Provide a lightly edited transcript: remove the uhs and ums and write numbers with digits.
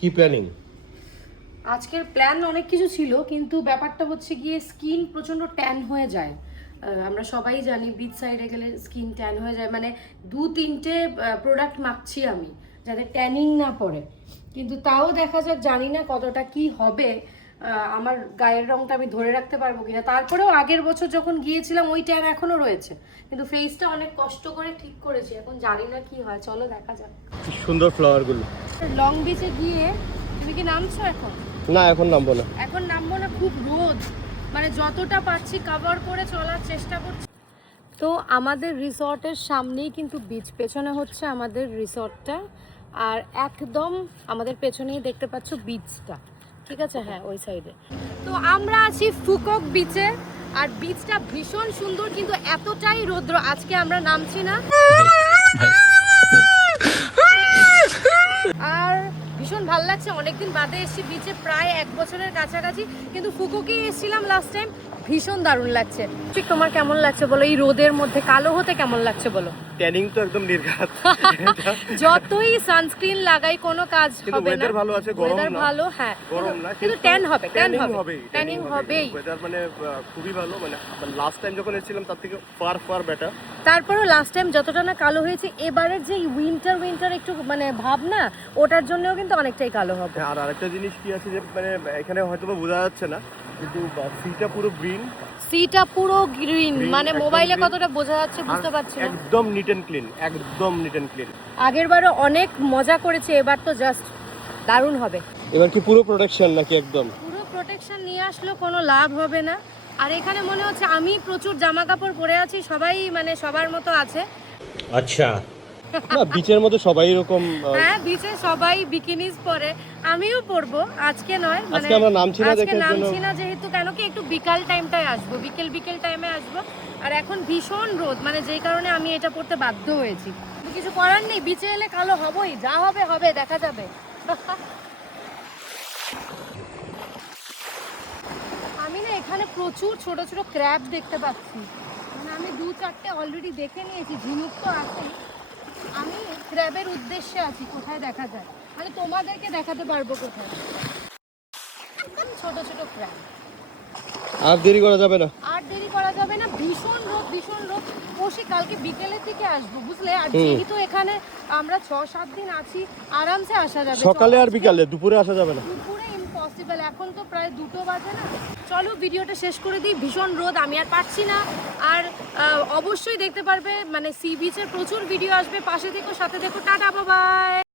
কি প্ল্যানিং? আজকের প্ল্যান অনেক কিছু ছিল, কিন্তু ব্যাপারটা হচ্ছে গিয়ে স্কিন প্রচণ্ড ট্যান হয়ে যায়। আমরা সবাই জানি বিচ সাইডে গেলে স্কিন ট্যান হয়ে যায়, মানে 2-3টে প্রোডাক্ট মাখছি আমি যাতে ট্যানিং না পড়ে, কিন্তু তাও দেখা যাক, জানি না কতটা কি হবে, আমার গায়ের রংটা আমি ধরে রাখতে পারবো কিনা। তারপরেও আগের বছর যখন গিয়েছিলাম ওই ট্যান এখনো রয়েছে, কিন্তু ফেসটা অনেক কষ্ট করে ঠিক করেছি, এখন জানি না কি হয়, চলো দেখা যাক। সুন্দর ফ্লাওয়ার গুলো। লং বিচে গিয়ে তুমি কি নামছো এখন? না, এখন নামবো না। এখন নামবো না, খুব রোদ, মানে যতটা পারছি কভার করে চলার চেষ্টা করছি। তো আমাদের রিসর্টের সামনেই কিন্তু বিচ, পেছনে হচ্ছে আমাদের রিসর্টটা, আর একদম আমাদের পেছনেই দেখতে পাচ্ছ বিচটা, ঠিক আছে? হ্যাঁ, ওই সাইডে। তো আমরা আছি ফুকক বিচে, আর বিচটা ভীষণ সুন্দর, কিন্তু এতটাই রৌদ্র আজকে আমরা নামছি না। আর ভীষণ ভালো লাগছে, অনেকদিন বাদে এসেছি বিচে, প্রায় 1 বছরের কাছাকাছি, কিন্তু ফুকুকেই এসেছিলাম লাস্ট টাইম, ভীষণ দারুণ লাগছে। ঠিক তোমার কেমন লাগছে বলো, এই রোদের মধ্যে কালো হতে কেমন লাগছে বলো? ট্যানিং তো একদম নির্ঘাত। যতই সানস্ক্রিন লাগাই কোনো কাজ কিন্তু হবে না। ওয়েদার ভালো আছে, গরম ওয়েদার না। ভালো, হ্যাঁ, গরম না, কিন্তু ট্যান হবে, ট্যান ট্যানিং হবেই। ওয়েদার মানে খুবই ভালো, মানে লাস্ট টাইম যখন এসেছিলাম তার থেকে ফার বেটার। তারপরও লাস্ট টাইম যতটা না কালো হয়েছে, এবারের যে উইন্টার একটু মানে ভাব না, ওটার জন্যও কিন্তু অনেকটাই কালো হবে। আর আরেকটা জিনিস কি আছে যে মানে এখানে হয়তো বোঝা যাচ্ছে না, কিন্তু সিটা পুরো গ্রিন। সিটা পুরো গ্রিন, মানে একদম মোবাইলে green। কতটা বোঝা যাচ্ছে বুঝতে পারছি না। একদম নিট এন্ড ক্লিন, একদম নিট এন্ড ক্লিন। আগের বারও অনেক মজা করেছে, এবার তো জাস্ট দারুণ হবে। এবার কি পুরো প্রোটেকশন নাকি একদম? পুরো প্রোটেকশন নিয়ে আসলেও কোনো লাভ হবে না। আর এখানে মনে হচ্ছে আমি প্রচুর জামা কাপড় পরে আছি, সবাই মানে সবার মতো আছে। আচ্ছা, না বিচের মধ্যে সবাই এরকম। হ্যাঁ, বিচে সবাই বিকিনিজ পরে, আমিও পরবো, আজকে নয়, মানে আজকে আমরা নামছি না, আজকে দেখার জন্য। নামছি না যেহেতু, কেন কি একটু বিকাল টাইমটায় আসবো, বিকেল টাইমে আসবো, আর এখন ভীষণ রোদ, মানে যেই কারণে আমি এটা পরতে বাধ্য হয়েছি। কিছু করার নেই, বিচে এলে কালো হবই, যা হবে হবে, দেখা যাবে। আমি না এখানে প্রচুর ছোট ছোট ক্র্যাব দেখতে পাচ্ছি, মানে আমি 2-4টে অলরেডি দেখে নিয়েছি, ঝিনুক তো আছেই। আমি ক্র্যাবের উদ্দেশ্যে আছি, কোথায় দেখা যায়, মানে তোমাদেরকে দেখাতে পারবো কোথায়। ছোট ছোট ক্র্যাব। আর দেরি করা যাবে না। আর দেরি করা যাবে না, ভীষণ রোদ ভীষণ রোদ। বসে কালকে বিকেলের দিকে আসবো, বুঝলে? আর যেহেতু এখানে আমরা 6-7 দিন আছি, আরামসে আসা যাবে। সকালে আর বিকালে, দুপুরে আসা যাবে না। দুপুরে ইম্পসিবল, এখন তো প্রায় 2টো বাজে না। চলো ভিডিওটা শেষ করে দিই, ভীষণ রোদ, আমি আর পারছি না। আর অবশ্যই দেখতে পারবে, মানে সি বিচের প্রচুর ভিডিও আসবে, পাশে দেখো, সাথে দেখো, টাটা বাই বাই।